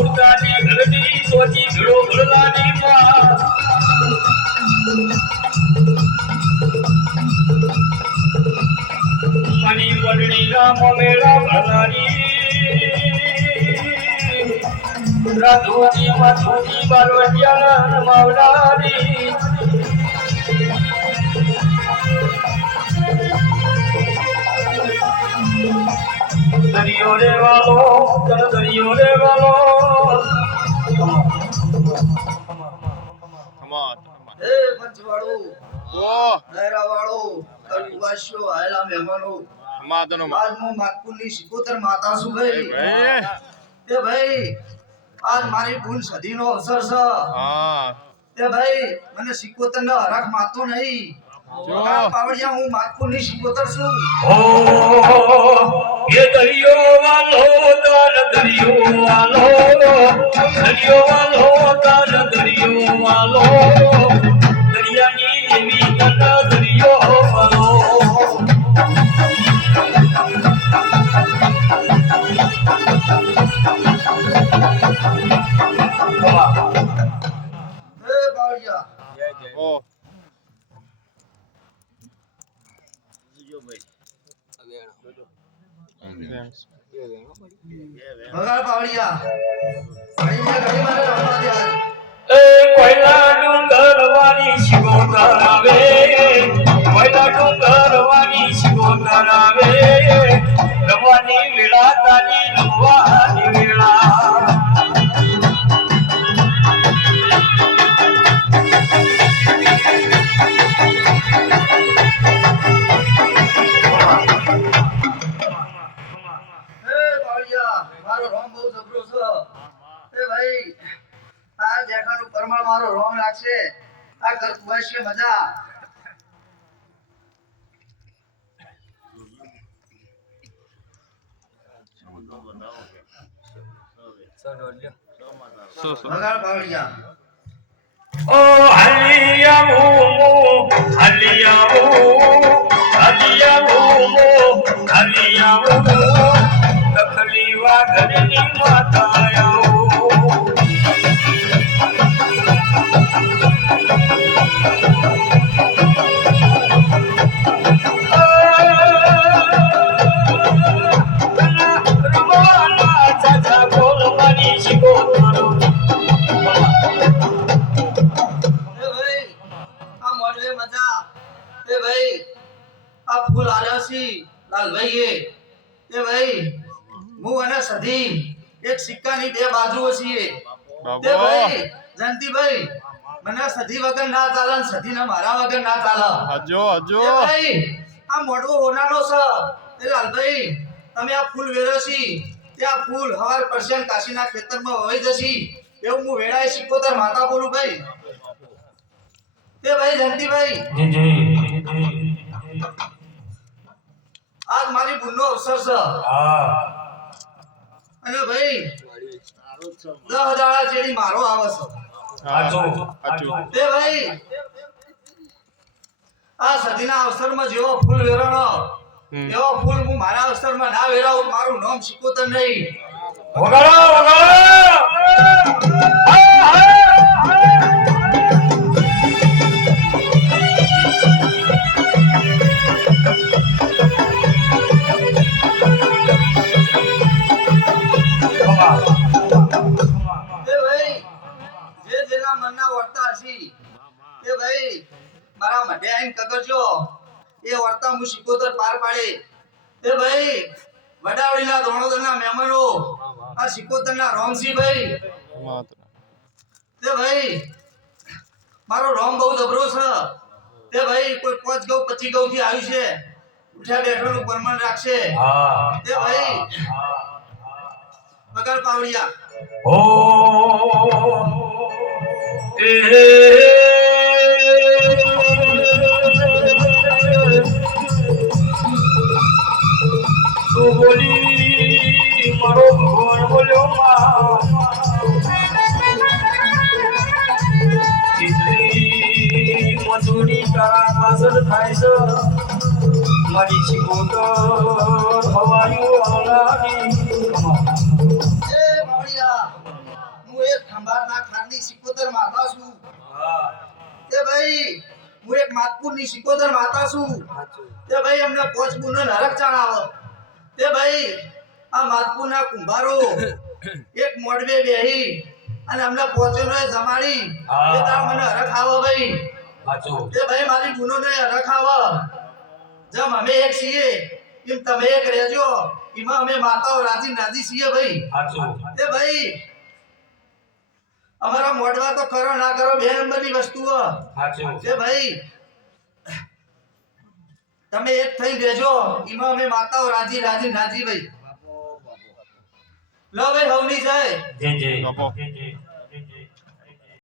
ઉડતાની ઘરની સોચી ઘડો ઘડલાની માં મની વડણી રામ મેળા ભરનારી રાધોજી માધોજી બાલવટિયા માવડારી દરિયો રે વાલો દરિયો રે વાલો એ પંચવાળો નહેરાવાળો કલવાસીઓ આયલા મહેમાનો આજ હું માતપુરની સિકોતર માતા છું ભાઈ તે ભાઈ આજ મારી ભૂલ સદીનો અવસર છે તે ભાઈ મને સિકોતર નો હરખ માતો નહીં પાવડિયા હું માતપુરની સિકોતર છું ये दरियो वालो तार दरियो वालो तार दरियो वालो दरियानी देवी तन दरियो वालो એ પાવડિયા બગાડ પાવડિયા ઘણી મારે રમવા દે ए कोयला डूंगर वाली शिकोतर आवे कोयला डूंगर वाली शिकोतर आवे रवानी वेळा तानी रवानी वेळा મારો રોમ બહુ જબરો છે એ ભાઈ આ દેખાનું પરમાળ મારો રોમ લાગશે આ ઘર કુવાશી મજા બગાડ પાવડિયા ओ हलिया मो हलिया मो हलिया मो तखली वा घરની માતા આવો સધી એક સિક્કાની બે બાજુઓ છે તે ભાઈ જંતીભાઈ મને સધી વગર ના ચાલે સધી ને મારા વગર ના ચાલે હજો હજો તે ભાઈ આ મોડવો હોનાનો છે તે લાલભાઈ તમે આ ફૂલ વેરસી તે આ ફૂલ હવાર પરસન કાશીના ખેતરમાં વહી જશી એવું હું વેળાએ સિકોતર માતા બોલું ભાઈ તે ભાઈ જંતીભાઈ આજ મારી ભૂલનો અવસર છે અને ભાઈ 10 દાડા જેડી મારો આવે છે તે ભાઈ આ સદીના અવસરમાં જેવો ફૂલ વેરાણો એવો ફૂલ હું મારા અવસરમાં ના વેરાવું મારું નામ સિકોતર નહીં વગાડો મારા મઢે આઈને કગરજો એ વર્તા મુ સિકોતર પાર પાડે એ ભાઈ વડાવડીના ધોણોદરના મહેમાનો આ સિકોતરના રોમસી ભાઈ તે ભાઈ મારો રોમ બહુ જબરો છે તે ભાઈ કોઈ 5 ગૌ 25 ગૌ થી આવ્યું છે ઉઠ્યા બેઠાનું પરમાન રાખશે તે ભાઈ બગાડ પાવડિયા બોલી મારો ભગવાન બોલ્યો મજૂરી તારા પાછળ થાય છે મારી સિકોતર હવાયું આવનારી એ માળિયા માતકુની સિકોદર માતા છું તે ભાઈ અમને પોચ ગુનો નરક ચણાવો તે ભાઈ આ માતકુના કુંભારો એક મોડવે બેહી અને અમને પોચેનો જમાડી એ તાર મને હરખ આવો ભાઈ તે ભાઈ મારી ગુનો ને હરખ આવો જેમ અમે એક છીએ એમ તમે એક રહેજો એમાં અમે માતાઓ રાજી નાજી છીએ ભાઈ તે ભાઈ અમારા મોડવા તો કરો ના કરો બે નંબરની વસ્તુઓ કે ભાઈ તમે એક થઈ બેજો એમાં અમે માતાઓ રાજી રાજી નાજી ભાઈ લો ભાઈ હવની જાય જય જય